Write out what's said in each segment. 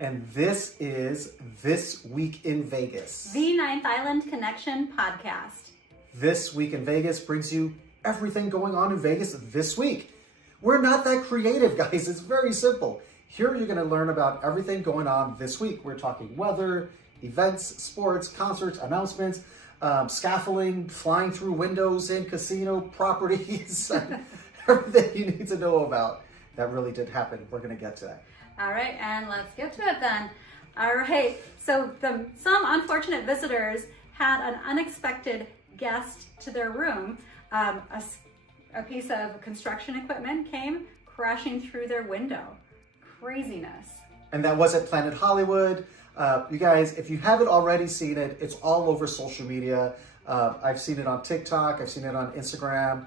And this is This Week in Vegas. The Ninth Island Connection podcast. This Week in Vegas brings you everything going on in Vegas this week. We're not that creative, guys. It's very simple. Here you're going to learn about everything going on this week. We're talking weather, events, sports, concerts, announcements, scaffolding, flying through windows in casino properties, everything you need to know about that really did happen. We're going to get to that. All right, and let's get to it then. All right, so some unfortunate visitors had an unexpected guest to their room. A piece of construction equipment came crashing through their window. Craziness. And that wasn't Planet Hollywood. You guys, if you haven't already seen it, it's all over social media. I've seen it on TikTok. I've seen it on Instagram.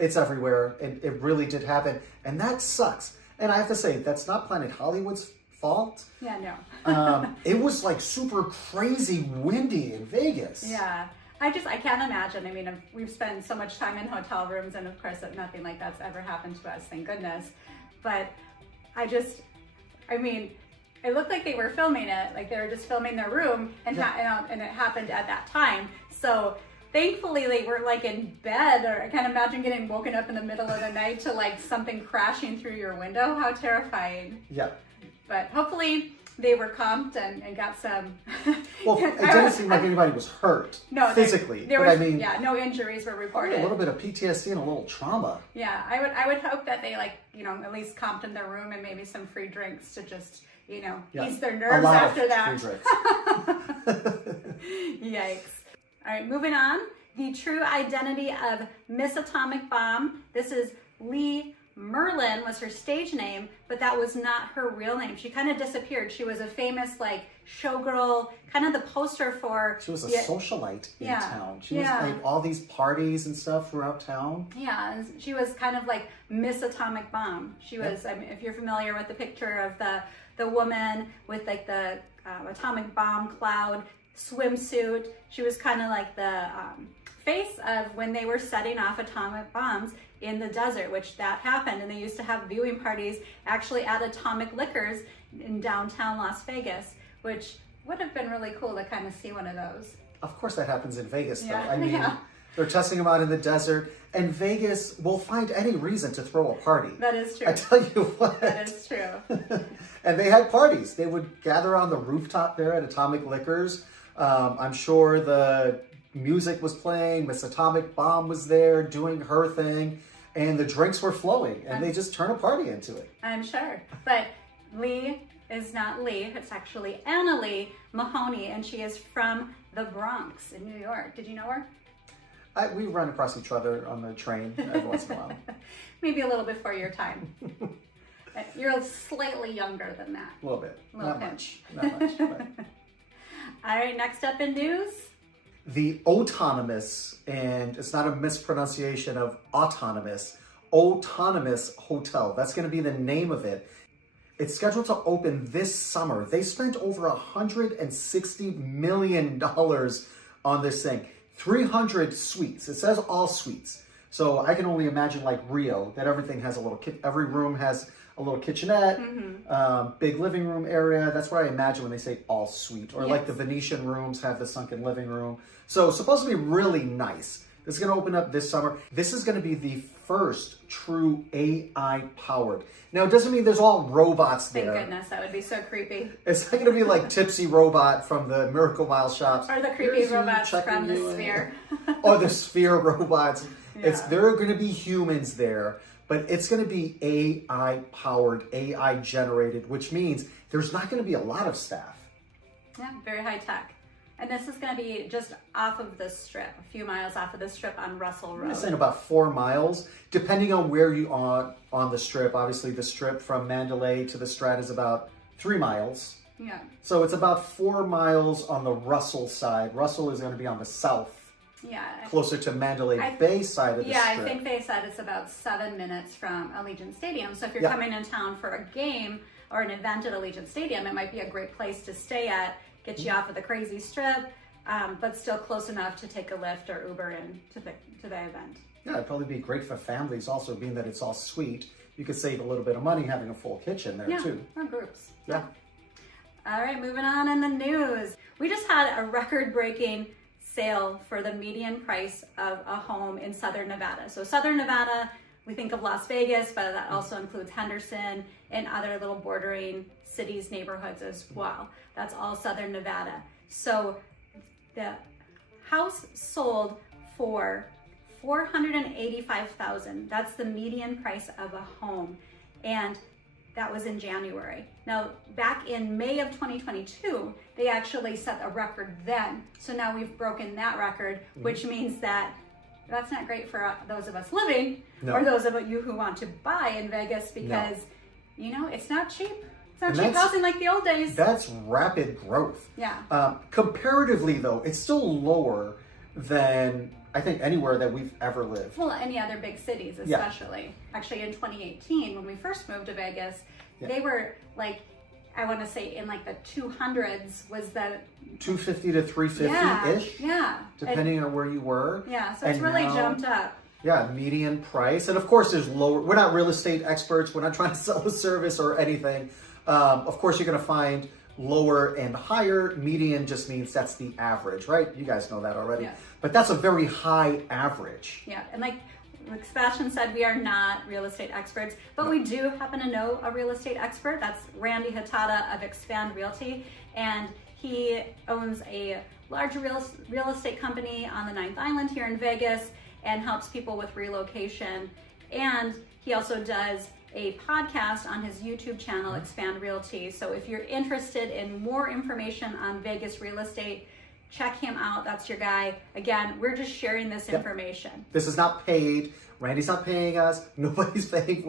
It's everywhere. And it really did happen. And that sucks. And I have to say, that's not Planet Hollywood's fault. Yeah, no. It was like super crazy windy in Vegas. Yeah. I can't imagine. I mean, we've spent so much time in hotel rooms, and of course nothing like that's ever happened to us, thank goodness. But it looked like they were filming it, like they were just filming their room, and it happened at that time. So thankfully they were like in bed, or I can't imagine getting woken up in the middle of the night to like something crashing through your window. How terrifying. Yeah. But hopefully they were comped and got some. Well, it didn't seem like anybody was hurt physically. No injuries were reported. A little bit of PTSD and a little trauma. Yeah, I would hope that they at least comped in their room and maybe some free drinks to just ease their nerves after that. Free drinks. Yikes. All right, moving on. The true identity of Miss Atomic Bomb. This is Lee Merlin was her stage name, but that was not her real name. She kind of disappeared. She was a famous showgirl, kind of the poster for... She was a socialite in town. She was like all these parties and stuff throughout town. Yeah, and she was kind of like Miss Atomic Bomb. She was, if you're familiar with the picture of the woman with like the atomic bomb cloud swimsuit, she was kind of like the face of when they were setting off atomic bombs in the desert, which that happened. And they used to have viewing parties actually at Atomic Liquors in downtown Las Vegas, which would have been really cool to kind of see one of those. Of course that happens in Vegas, though. I mean, they're testing them out in the desert, and Vegas will find any reason to throw a party. That is true. I tell you what. That is true. And they had parties. They would gather on the rooftop there at Atomic Liquors. I'm sure the music was playing. Miss Atomic Bomb was there doing her thing, and the drinks were flowing, and they just turn a party into it. I'm sure. But Lee is not Lee. It's actually Annalie Mahoney, and she is from the Bronx in New York. Did you know her? We run across each other on the train every once in a while. Maybe a little before your time. You're slightly younger than that. A little bit. Not much. But... All right, next up in news. The autonomous, and it's not a mispronunciation of autonomous, autonomous hotel. That's going to be the name of it. It's scheduled to open this summer. They spent over $160 million on this thing. 300 suites. It says all suites. So I can only imagine like Rio, that everything has a little, every room has a little kitchenette, big living room area. That's what I imagine when they say all suite. Or like the Venetian rooms have the sunken living room. So it's supposed to be really nice. This is going to open up this summer. This is going to be the first true AI powered. Now, it doesn't mean there's all robots there. Thank goodness, that would be so creepy. It's not going to be like Tipsy Robot from the Miracle Mile shops. Or the creepy robots from the Sphere. Or the Sphere robots. Yeah. There are going to be humans there, but it's going to be AI powered, AI generated, which means there's not going to be a lot of staff. Yeah, very high tech. And this is going to be just off of the strip, a few miles off of the strip on Russell Road. I'm saying about 4 miles, depending on where you are on the strip. Obviously, the strip from Mandalay to the Strat is about 3 miles. Yeah. So it's about 4 miles on the Russell side. Russell is going to be on the south. Yeah. Closer to Mandalay Bay side of the strip. Yeah, I think they said it's about 7 minutes from Allegiant Stadium. So if you're coming in town for a game or an event at Allegiant Stadium, it might be a great place to stay at. Get you off of the crazy strip, but still close enough to take a Lyft or Uber in to the event. Yeah, it'd probably be great for families also, being that it's all suite. You could save a little bit of money having a full kitchen there too. Or groups. Yeah. All right, moving on in the news. We just had a record-breaking sale for the median price of a home in Southern Nevada. So Southern Nevada, we think of Las Vegas, but that also includes Henderson and other little bordering cities, neighborhoods as well. That's all Southern Nevada. So the house sold for $485,000. That's the median price of a home. And that was in January. Now, back in May of 2022, they actually set a record then. So now we've broken that record, which means that that's not great for those of us living or those of you who want to buy in Vegas because, you know, it's not cheap. It's not cheap housing like the old days. That's rapid growth. Yeah. Comparatively, though, it's still lower than I think anywhere that we've ever lived. Well, any other big cities, especially. Yeah. Actually, in 2018, when we first moved to Vegas, they were like, I want to say in like the 200s was the 250 to 350-ish. Yeah. Depending on where you were. Yeah, so it's really jumped up. Yeah, median price. And of course, there's lower. We're not real estate experts. We're not trying to sell a service or anything. Of course, you're going to find lower and higher. Median just means that's the average, right? You guys know that already. Yeah. But that's a very high average. Yeah, and like Sebastian said, we are not real estate experts, but we do happen to know a real estate expert. That's Randy Hatada of Expand Realty, and he owns a large real estate company on the 9th Island here in Vegas and helps people with relocation. And he also does a podcast on his YouTube channel, Expand Realty. So if you're interested in more information on Vegas real estate, check him out. That's your guy. Again, we're just sharing this information. This is not paid. Randy's not paying us. Nobody's paying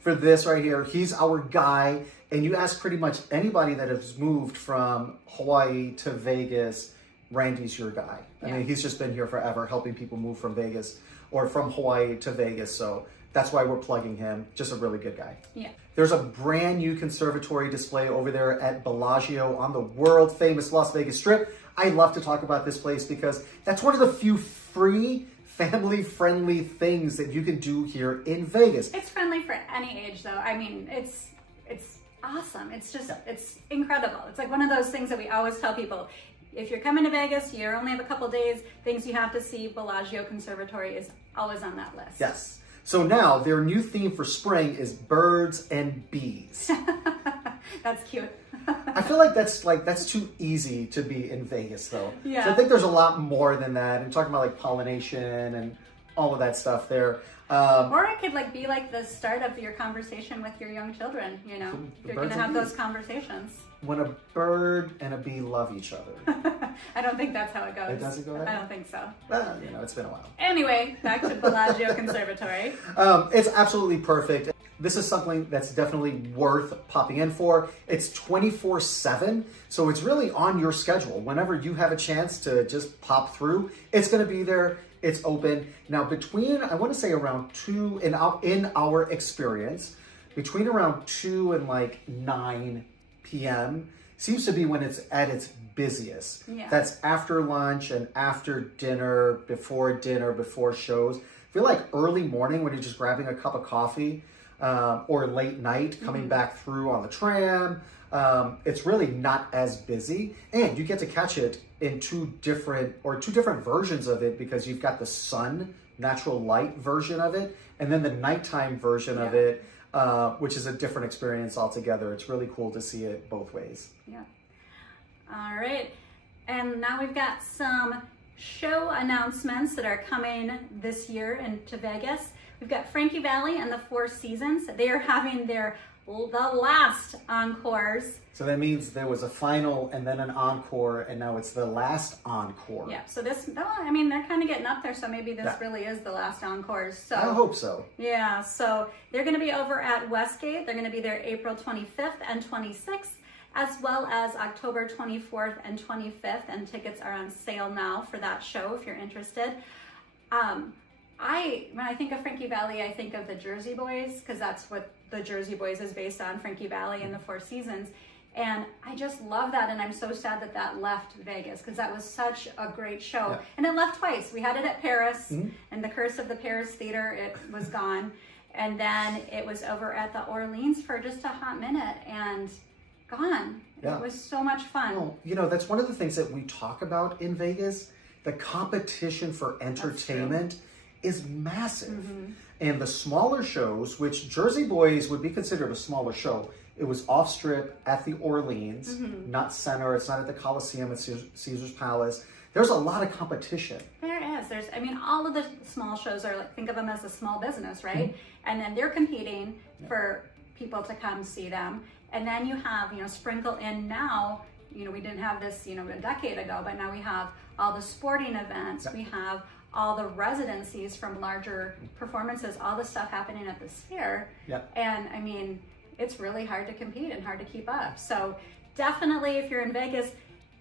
for this right here. He's our guy. And you ask pretty much anybody that has moved from Hawaii to Vegas, Randy's your guy. I mean, he's just been here forever helping people move from Vegas or from Hawaii to Vegas. So that's why we're plugging him. Just a really good guy. Yeah. There's a brand new conservatory display over there at Bellagio on the world famous Las Vegas Strip. I love to talk about this place because that's one of the few free, family-friendly things that you can do here in Vegas. It's friendly for any age, though. I mean, it's awesome. It's just, it's incredible. It's like one of those things that we always tell people. If you're coming to Vegas, you only have a couple days, things you have to see, Bellagio Conservatory is always on that list. Yes. So now their new theme for spring is birds and bees. That's cute. I feel like that's too easy to be in Vegas though. Yeah. So I think there's a lot more than that. And talking about like pollination and all of that stuff there. Or it could like be like the start of your conversation with your young children, you know. You're gonna have those conversations. When a bird and a bee love each other. I don't think that's how it goes. It doesn't go that way? I don't think so. Well, you know, it's been a while. Anyway, back to Bellagio Conservatory. It's absolutely perfect. This is something that's definitely worth popping in for. It's 24/7, so it's really on your schedule. Whenever you have a chance to just pop through, it's going to be there. It's open. Now, between, I want to say around 2, in our experience, between around 2 and like 9 p.m. seems to be when it's at its busiest. Yeah. That's after lunch and after dinner, before shows. I feel like early morning when you're just grabbing a cup of coffee, or late night coming back through on the tram, it's really not as busy, and you get to catch it in two different versions of it, because you've got the sun, natural light version of it, and then the nighttime version of it, which is a different experience altogether. It's really cool to see it both ways. Yeah. All right. And now we've got some show announcements that are coming this year into Vegas. We've got Frankie Valli and the Four Seasons. They are having the last encores. So that means there was a final and then an encore, and now it's the last encore. Yeah, so this, I mean, they're kind of getting up there, so maybe this really is the last encores. So I hope so. Yeah, so they're going to be over at Westgate. They're going to be there April 25th and 26th, as well as October 24th and 25th, and tickets are on sale now for that show if you're interested. When I think of Frankie Valli, I think of the Jersey Boys, because that's what the Jersey Boys is based on, Frankie Valli and the Four Seasons. And I just love that, and I'm so sad that that left Vegas, because that was such a great show. Yeah. And it left twice. We had it at Paris, and the Curse of the Paris Theater, it was gone. And then it was over at the Orleans for just a hot minute, and gone. Yeah. It was so much fun. Well, you know, that's one of the things that we talk about in Vegas. The competition for entertainment is massive. And the smaller shows, which Jersey Boys would be considered a smaller show, it was off strip at the Orleans, not center. It's not at the Coliseum, it's Caesar's Palace. There's a lot of competition. There is. I mean, all of the small shows are like, think of them as a small business, right? And then they're competing for people to come see them. And then you have, sprinkle in now, we didn't have this, a decade ago, but now we have all the sporting events. We have all the residencies from larger performances, all the stuff happening at the Sphere. And I mean, it's really hard to compete and hard to keep up. So definitely, if you're in Vegas,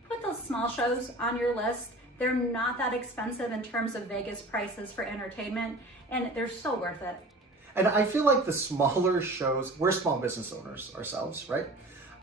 put those small shows on your list. They're not that expensive in terms of Vegas prices for entertainment, and they're so worth it. And I feel like the smaller shows, we're small business owners ourselves, right?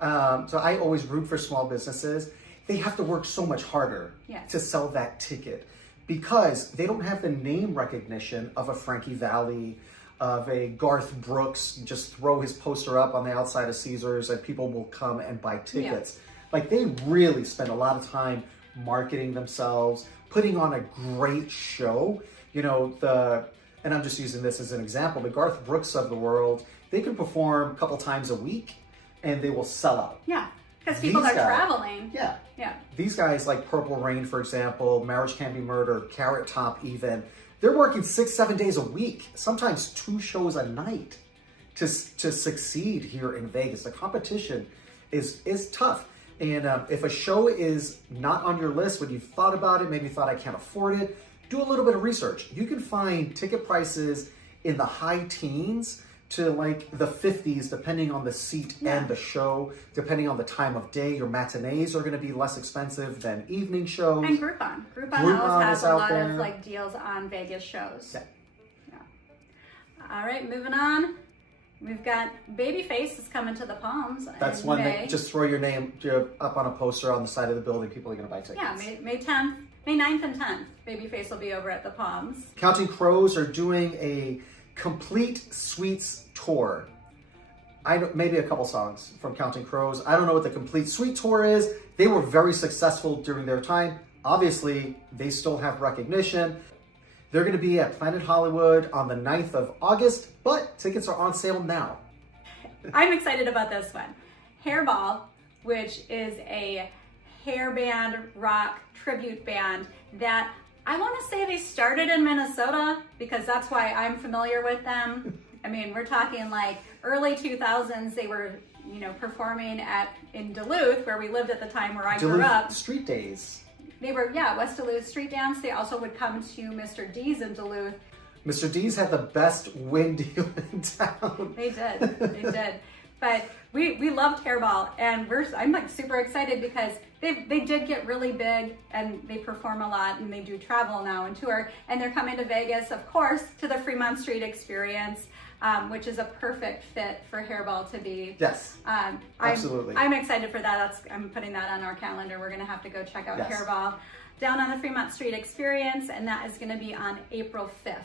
So I always root for small businesses. They have to work so much harder to sell that ticket because they don't have the name recognition of a Frankie Valli, of a Garth Brooks. Just throw his poster up on the outside of Caesars and people will come and buy tickets. Like, they really spend a lot of time marketing themselves, putting on a great show. And I'm just using this as an example, the Garth Brooks of the world, they can perform a couple times a week and they will sell out. Yeah, because people are traveling. Yeah. Yeah. These guys like Purple Rain, for example, Marriage Can't Be Murder, Carrot Top even, they're working 6-7 days a week, sometimes 2 shows a night to succeed here in Vegas. The competition is tough. And if a show is not on your list, when you've thought about it, maybe you thought I can't afford it, do a little bit of research. You can find ticket prices in the high teens to like the 50s, depending on the seat and the show, depending on the time of day. Your matinees are gonna be less expensive than evening shows. And Groupon. Groupon always has a lot of like deals on Vegas shows. Yeah. All right, moving on. We've got Babyface is coming to the Palms. That's one that just throw your name up on a poster on the side of the building. People are going to buy tickets. Yeah, May 10th, May 9th and 10th. Babyface will be over at the Palms. Counting Crows are doing a complete suites tour. Maybe a couple songs from Counting Crows. I don't know what the complete suite tour is. They were very successful during their time. Obviously, they still have recognition. They're going to be at Planet Hollywood on the 9th of August, but tickets are on sale now. I'm excited about this one. Hairball, which is a hair band rock tribute band that I want to say they started in Minnesota because that's why I'm familiar with them. I mean, we're talking like early 2000s. They were, performing in Duluth, where we lived at the time where I grew up. Street Days. They were, West Duluth Street Dance. They also would come to Mr. D's in Duluth. Mr. D's had the best wing deal in town. They did. But we loved Hairball, and I'm like super excited because they did get really big and they perform a lot and they do travel now and tour. And they're coming to Vegas, of course, to the Fremont Street Experience, which is a perfect fit for Hairball to be. Yes, absolutely. I'm excited for that. I'm putting that on our calendar. We're going to have to go check out Hairball down on the Fremont Street Experience, and that is going to be on April 5th.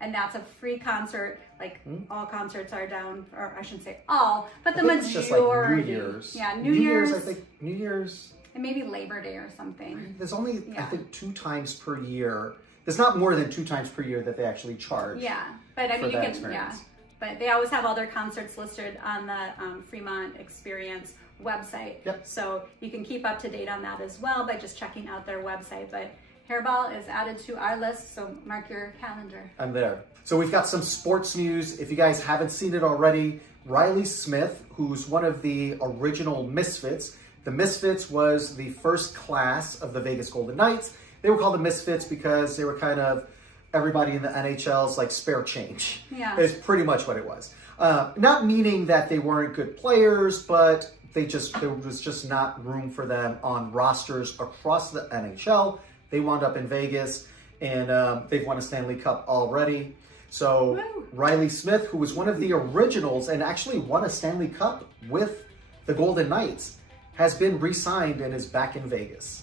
And that's a free concert. Like all concerts are down, or I shouldn't say all, but the majority. It's just like New Year's. Yeah, New Year's. I think New Year's. And maybe Labor Day or something. There's only, I think, 2 times per year. There's not more than 2 times per year that they actually charge. Yeah, but I mean, you can, but they always have all their concerts listed on the Fremont Experience website. Yep. So you can keep up to date on that as well by just checking out their website. But Hairball is added to our list, so mark your calendar. I'm there. So we've got some sports news. If you guys haven't seen it already, Riley Smith, who's one of the original Misfits. The Misfits was the first class of the Vegas Golden Knights. They were called the Misfits because they were kind of everybody in the NHL's like spare change. Yeah. It's pretty much what it was. Not meaning that they weren't good players, but there was just not room for them on rosters across the NHL. They wound up in Vegas, and they've won a Stanley Cup already. So Riley Smith, who was one of the originals and actually won a Stanley Cup with the Golden Knights, has been re-signed and is back in Vegas.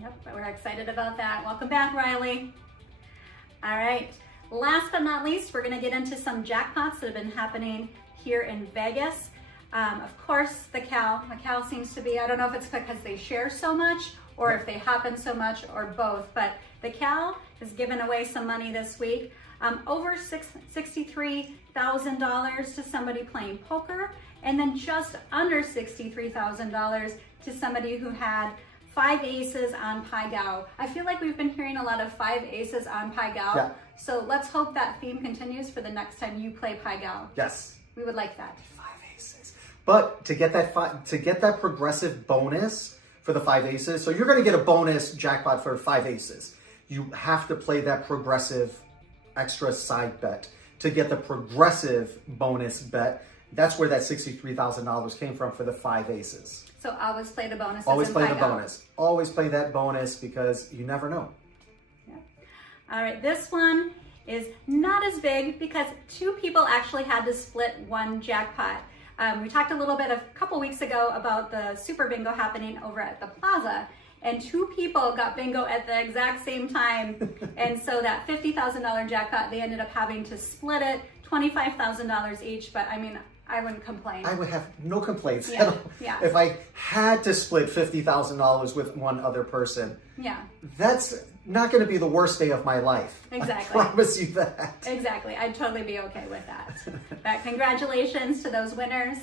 Yep, we're excited about that. Welcome back, Riley. All right, last but not least, we're gonna get into some jackpots that have been happening here in Vegas. Of course, the cow. The cow seems to be, I don't know if it's because they share so much or if they happen so much or both, but the cow has given away some money this week. Over $63,000 to somebody playing poker, and then just under $63,000 to somebody who had 5 aces on Pai Gow. I feel like we've been hearing a lot of 5 aces on Pai Gow. Yeah. So let's hope that theme continues for the next time you play Pai Gow. Yes. We would like that. 5 aces. But to get that progressive bonus for the 5 aces, so you're going to get a bonus jackpot for 5 aces. You have to play that progressive extra side bet to get the progressive bonus bet. That's where that $63,000 came from for the 5 aces. So always play the bonus. Always play the bonus. Always play that bonus because you never know. Yeah. All right, this one is not as big because 2 people actually had to split one jackpot. We talked a little bit a couple weeks ago about the Super Bingo happening over at the Plaza, and 2 people got bingo at the exact same time. And so that $50,000 jackpot, they ended up having to split it, $25,000 each. But I mean, I wouldn't complain. I would have no complaints Yeah, at all. yeah. If I had to split $50,000 with one other person. Yeah. That's not going to be the worst day of my life. Exactly. I promise you that. Exactly. I'd totally be okay with that. But congratulations to those winners.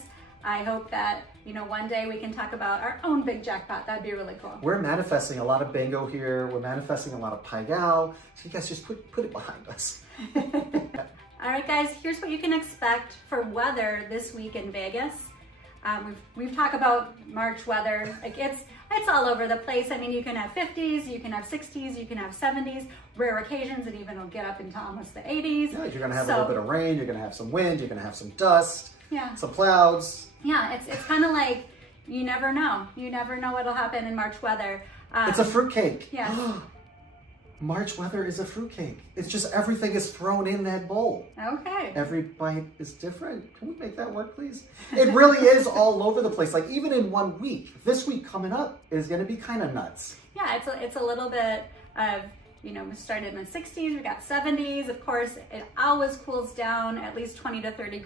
I hope that, one day we can talk about our own big jackpot. That'd be really cool. We're manifesting a lot of bingo here. We're manifesting a lot of Pai Gow. So you guys just put it behind us. All right, guys, here's what you can expect for weather this week in Vegas. We've talked about March weather. Like it's all over the place. I mean, you can have 50s, you can have 60s, you can have 70s, rare occasions, and even it'll get up into almost the 80s. Yeah, you're going to have a little bit of rain, you're going to have some wind, you're going to have some dust, some clouds. Yeah, it's kind of like you never know. You never know what'll happen in March weather. It's a fruitcake. Yeah. March weather is a fruitcake. It's just everything is thrown in that bowl. Okay. Every bite is different. Can we make that work, please? It really is all over the place. Like even in 1 week, this week coming up is going to be kind of nuts. Yeah, it's a little bit of, we started in the 60s, we got 70s. Of course, it always cools down at least 20 to 30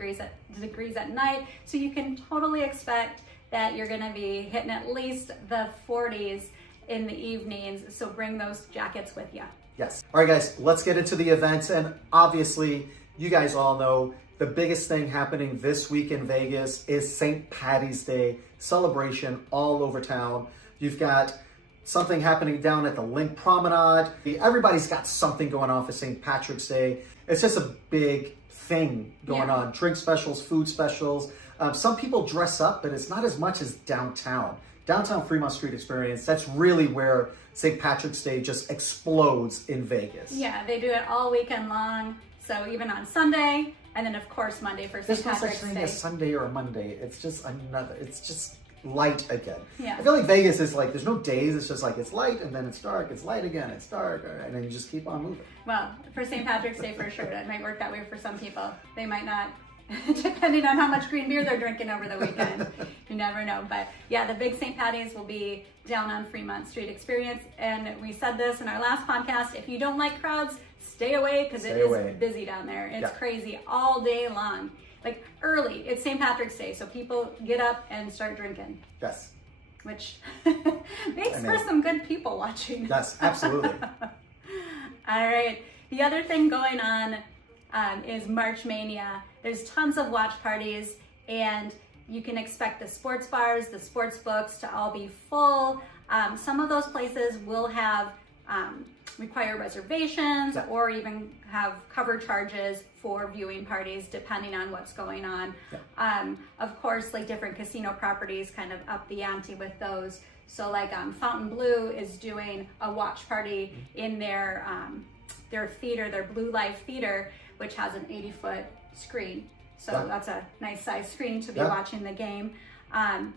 degrees at night. So you can totally expect that you're going to be hitting at least the 40s in the evenings, so bring those jackets with you. Yes. All right, guys, let's get into the events. And obviously, you guys all know the biggest thing happening this week in Vegas is St. Paddy's Day celebration all over town. You've got something happening down at the Link Promenade. Everybody's got something going on for St. Patrick's Day. It's just a big thing going on. Drink specials, food specials. Some people dress up, but it's not as much as downtown. Downtown Fremont Street experience, that's really where St. Patrick's Day just explodes in Vegas. Yeah, they do it all weekend long. So even on Sunday, and then of course Monday for St. Patrick's Day. There's no such thing as Sunday or a Monday. It's just light again. Yeah. I feel like Vegas is like, there's no days. It's just like, it's light and then it's dark. It's light again, it's dark. And then you just keep on moving. Well, for St. Patrick's Day for sure. That might work that way for some people. They might not. Depending on how much green beer they're drinking over the weekend. You never know. But yeah, the big St. Patty's will be down on Fremont Street experience. And we said this in our last podcast, if you don't like crowds, stay away because it is busy down there. It's crazy all day long. Like early, it's St. Patrick's Day, so people get up and start drinking. Yes. Which makes for some good people watching. Yes, absolutely. All right. The other thing going on is March Mania. There's tons of watch parties, and you can expect the sports bars, the sports books to all be full. Some of those places will have require reservations or even have cover charges for viewing parties depending on what's going on. Of course, like different casino properties kind of up the ante with those. So like Fontainebleau is doing a watch party in their theater, their Blue Life Theater, which has an 80-foot screen. So that's a nice size screen to be watching the game. And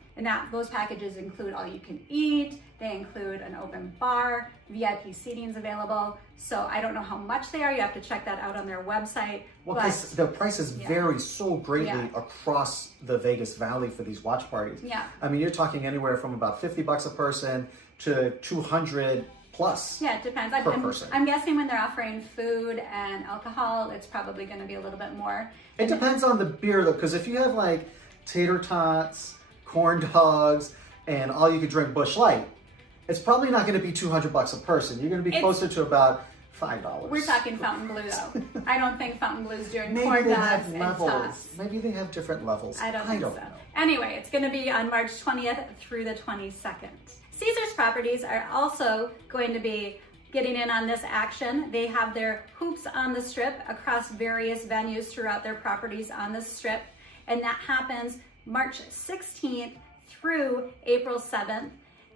those packages include all you can eat. They include an open bar, VIP seating is available. So I don't know how much they are. You have to check that out on their website. Well, because the prices vary so greatly across the Vegas Valley for these watch parties. Yeah. I mean, you're talking anywhere from about $50 a person to $200 plus. Yeah, it depends. Per person. I'm guessing when they're offering food and alcohol, it's probably going to be a little bit more. It depends on the beer though, because if you have like tater tots, corn dogs, and all you could drink Busch Light, it's probably not going to be $200 a person. You're going to be closer to about $5. We're talking Fountain Blue though. I don't think Fountain Blue's doing Maybe corn they dogs have and levels. tots. Maybe they have different levels. I don't think so. Know. Anyway, it's going to be on March 20th through the 22nd. Caesars Properties are also going to be getting in on this action. They have their hoops on the strip across various venues throughout their properties on the strip, and that happens March 16th through April 7th.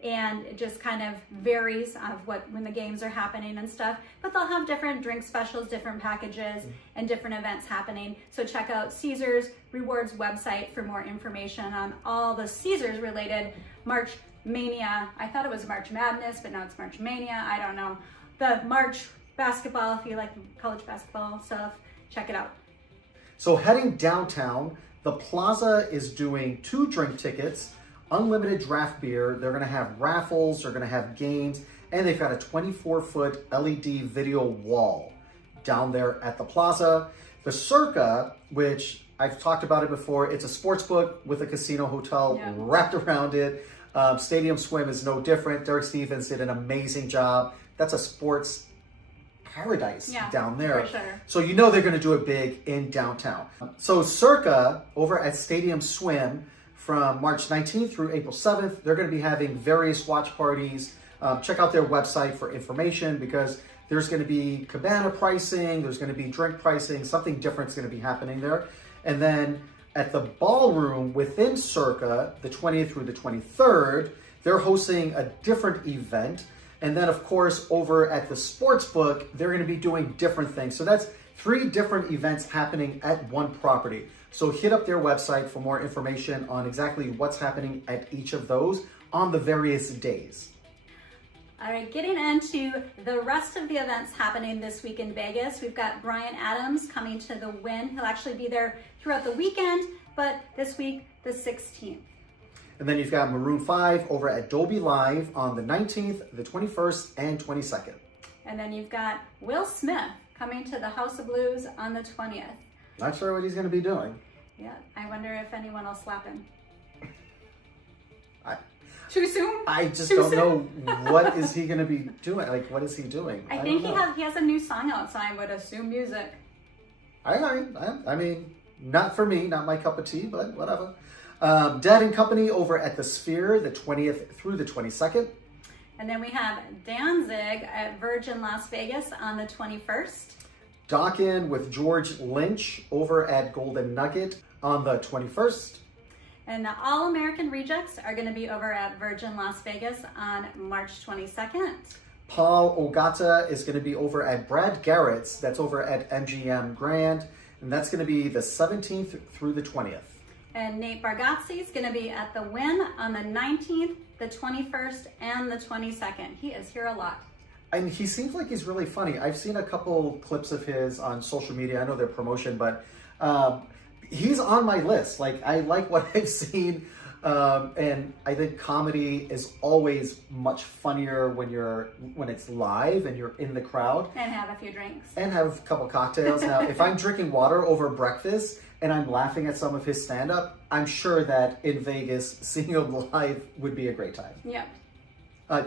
And it just kind of varies of when the games are happening and stuff, but they'll have different drink specials, different packages, and different events happening. So check out Caesars Rewards website for more information on all the Caesars related March Mania. I thought it was March Madness, but now it's March Mania. I don't know. The March basketball, if you like college basketball stuff, check it out. So heading downtown, the Plaza is doing 2 drink tickets, unlimited draft beer. They're going to have raffles, they're going to have games, and they've got a 24-foot LED video wall down there at the Plaza. The Circa, which I've talked about it before, it's a sports book with a casino hotel wrapped around it. Stadium Swim is no different. Derek Stevens did an amazing job. That's a sports paradise down there. For sure. So you know they're going to do it big in downtown. So Circa over at Stadium Swim from March 19th through April 7th, they're going to be having various watch parties. Check out their website for information because there's going to be cabana pricing, there's going to be drink pricing, something different is going to be happening there. And then at the ballroom within Circa, the 20th through the 23rd, they're hosting a different event. And then of course, over at the Sportsbook, they're going to be doing different things. So that's 3 different events happening at one property. So hit up their website for more information on exactly what's happening at each of those on the various days. All right, getting into the rest of the events happening this week in Vegas, we've got Bryan Adams coming to the Wynn. He'll actually be there throughout the weekend, but this week, the 16th. And then you've got Maroon 5 over at Dolby Live on the 19th, the 21st, and 22nd. And then you've got Will Smith coming to the House of Blues on the 20th. Not sure what he's going to be doing. Yeah, I wonder if anyone will slap him. Too soon? I just don't know what is he going to be doing. Like, what is he doing? I think he has a new song out, so I would assume music. I mean, not for me, not my cup of tea, but whatever. Dead and Company over at the Sphere, the 20th through the 22nd. And then we have Danzig at Virgin Las Vegas on the 21st. Dokken with George Lynch over at Golden Nugget on the 21st. And the All-American Rejects are going to be over at Virgin Las Vegas on March 22nd. Paul Ogata is going to be over at Brad Garrett's. That's over at MGM Grand. And that's going to be the 17th through the 20th. And Nate Bargatze is going to be at the Wynn on the 19th, the 21st, and the 22nd. He is here a lot. And he seems like he's really funny. I've seen a couple clips of his on social media. I know their promotion, but he's on my list. Like, I like what I've seen. And I think comedy is always much funnier when it's live and you're in the crowd. And have a few drinks. And have a couple cocktails. Now, if I'm drinking water over breakfast and I'm laughing at some of his stand-up, I'm sure that in Vegas, seeing him live would be a great time. Yep.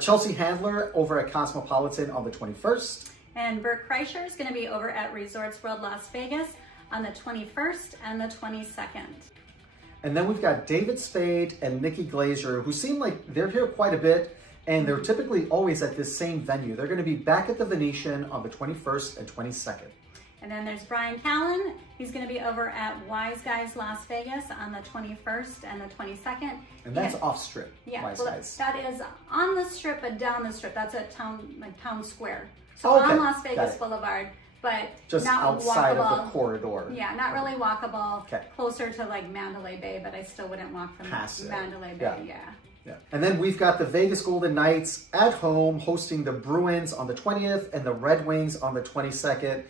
Chelsea Handler over at Cosmopolitan on the 21st. And Bert Kreischer is going to be over at Resorts World Las Vegas on the 21st and the 22nd. And then we've got David Spade and Nikki Glazer, who seem like they're here quite a bit, and they're typically always at this same venue. They're going to be back at the Venetian on the 21st and 22nd. And then there's Brian Callen. He's going to be over at Wise Guys Las Vegas on the 21st and the 22nd. And that's off strip. Yeah, Wise Guys. that is on the strip, but down the strip. That's at town square. So Okay, on Las Vegas Boulevard, but just not outside walkable. of the corridor. Yeah, not really walkable. Okay. Closer to like Mandalay Bay, but I still wouldn't walk from Mandalay Bay. Yeah. And then we've got the Vegas Golden Knights at home hosting the Bruins on the 20th and the Red Wings on the 22nd.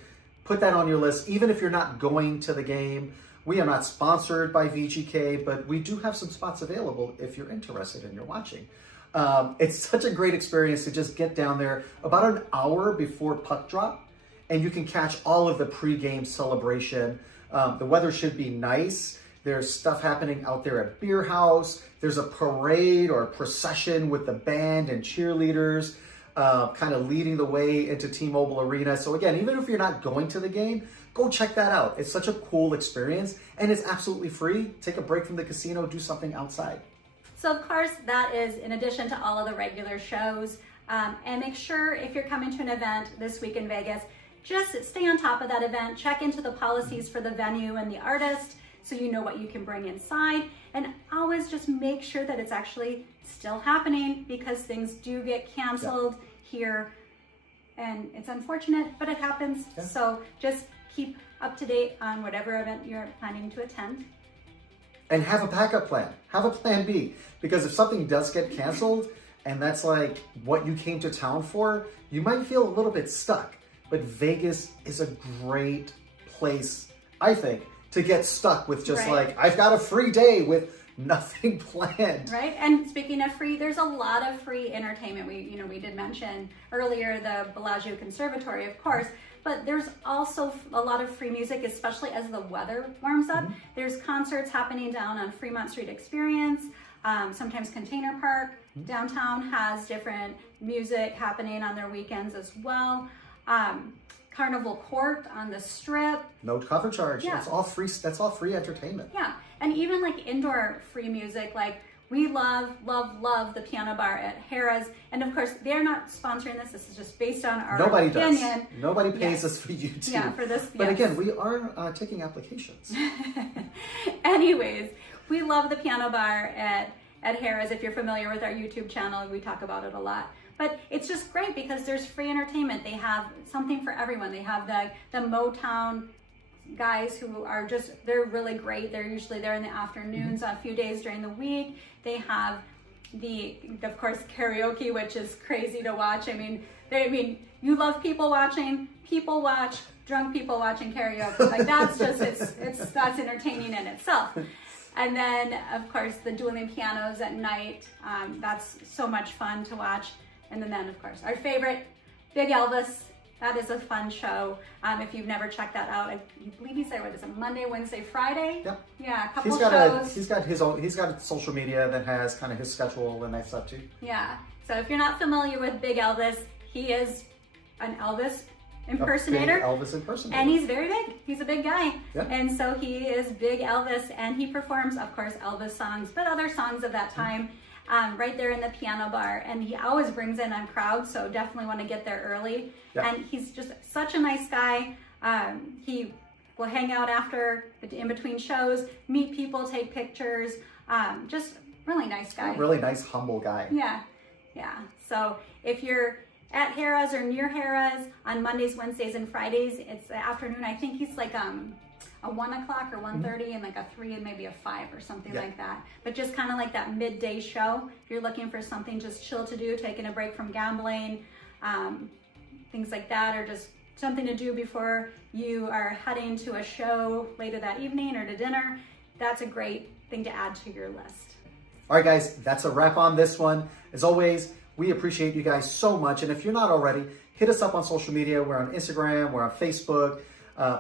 Put that on your list, even if you're not going to the game. We are not sponsored by VGK, but we do have some spots available if you're interested and you're watching. It's such a great experience to just get down there about an hour before puck drop, and you can catch all of the pregame celebration. The weather should be nice. There's stuff happening out there at Beer House. There's a parade or a procession with the band and cheerleaders kind of leading the way into T-Mobile Arena. So again, even if you're not going to the game, go check that out. It's such a cool experience and it's absolutely free. Take a break from the casino, do something outside. So of course, that is in addition to all of the regular shows. And make sure if you're coming to an event this week in Vegas, just stay on top of that event, check into the policies for the venue and the artist so you know what you can bring inside, and always just make sure that it's actually still happening, because things do get canceled here and it's unfortunate, but it happens. So just keep up to date on whatever event you're planning to attend. And have a backup plan. Have a plan B, because if something does get canceled and that's like what you came to town for, you might feel a little bit stuck. But Vegas is a great place, I think, to get stuck with just like, I've got a free day with nothing planned. Right, and speaking of free, there's a lot of free entertainment. We did mention earlier the Bellagio Conservatory, of course, but there's also a lot of free music, especially as the weather warms up. There's concerts happening down on Fremont Street Experience. Sometimes Container Park downtown has different music happening on their weekends as well. Carnival Court on the Strip. No cover charge. Yeah. It's all free. That's all free entertainment. Yeah, and even like indoor free music, like we love the piano bar at Harrah's. And of course, they're not sponsoring this. This is just based on our opinion. Nobody pays us for YouTube. Yeah, for this. But again, we are taking applications. Anyways, we love the piano bar at Harrah's. If you're familiar with our YouTube channel, we talk about it a lot. But it's just great because there's free entertainment. They have something for everyone. They have the Motown guys who are they're really great. They're usually there in the afternoons, a few days during the week. They have of course, karaoke, which is crazy to watch. I mean, you love people watching. People watch drunk people watching karaoke. Like that's that's entertaining in itself. And then, of course, the dueling pianos at night. That's so much fun to watch. And then, of course, our favorite, Big Elvis. That is a fun show. If you've never checked that out, I believe he's there. What is it? Monday, Wednesday, Friday? Yep. Yeah, a couple shows. He's got social media that has kind of his schedule and that stuff too. Yeah. So if you're not familiar with Big Elvis, he is an Elvis impersonator. A big Elvis impersonator. And he's very big. He's a big guy. Yeah. And so he is Big Elvis, and he performs, of course, Elvis songs, but other songs of that time. Right there in the piano bar, and he always brings in a crowd, so definitely want to get there early. Yeah. And he's just such a nice guy. He will hang out in between shows, meet people, take pictures. Just really nice guy. A really nice, humble guy. Yeah. So if you're at Harrah's or near Harrah's on Mondays, Wednesdays, and Fridays, it's the afternoon. I think he's like a 1 o'clock or 1:30 and like a 3 and maybe a 5 or something like that. But just kind of like that midday show. If you're looking for something just chill to do, taking a break from gambling, things like that, or just something to do before you are heading to a show later that evening or to dinner, that's a great thing to add to your list. All right, guys, that's a wrap on this one. As always, we appreciate you guys so much. And if you're not already, hit us up on social media. We're on Instagram, we're on Facebook,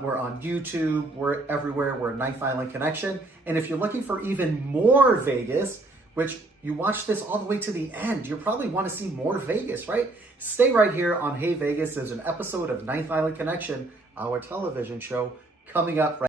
we're on YouTube, we're everywhere. We're Ninth Island Connection. And if you're looking for even more Vegas, which you watch this all the way to the end, you probably want to see more Vegas, right? Stay right here on Hey Vegas. There's an episode of Ninth Island Connection, our television show, coming up right